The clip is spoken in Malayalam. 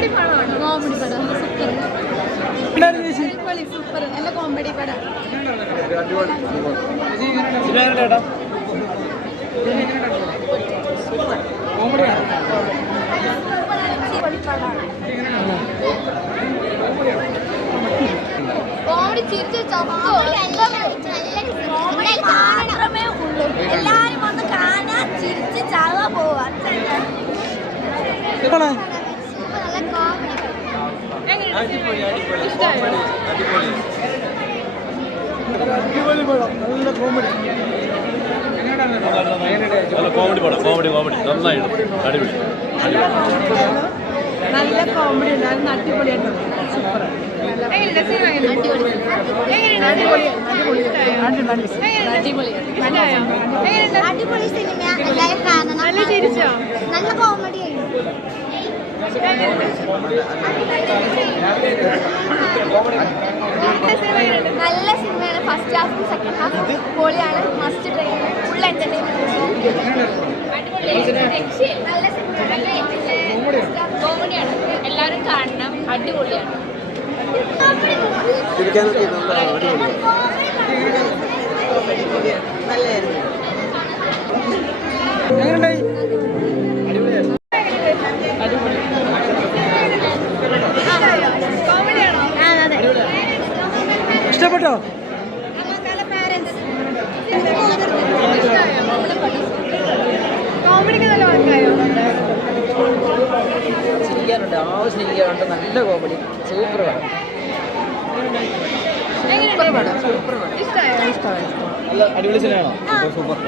കോമഡി പടമാണ്. കോമഡി പടം സൂപ്പർ. നല്ല കോമഡി പടം. കോമഡി ചിരിച്ച് മാത്രമേ ഉള്ളൂ. എല്ലാരും വന്ന് കാണാൻ ചിരിച്ച് ചാവാ പോവാ. കോമഡി പടം. കോമഡി നന്നായിട്ട് അടിപൊളി. നല്ല കോമഡി ഉണ്ടായിരുന്നു. അടിപൊളിയായിട്ട് സൂപ്പർ. അടിപൊളി സിനിമ. എല്ലാവരും കാണണം. നല്ല ചിരിച്ചോ? നല്ല കോമഡി ആയിരുന്നു. നല്ല സിനിമയാണ്. ഫസ്റ്റ് ഹാഫും സെക്കൻഡ് ഹാഫും പൊളിയാണ്. Must try. Full entertainment. നല്ല സിനിമയാണ്. കോമഡിയാണ്. എല്ലാവരും കാണണം. അടിപൊളിയാണ്. ഇഷ്ടപ്പെട്ടോ? കോമഡിക്ക് നല്ല വർക്കായോ? ചിരിക്കാനുണ്ട്, ആവശ്യമിരിക്കാനുണ്ട്. നല്ല കോമഡി. സൂപ്പർ പടം. ഇഷ്ടമായോ? നല്ല അടിപൊളി സിനിമയാണോ? സൂപ്പർ.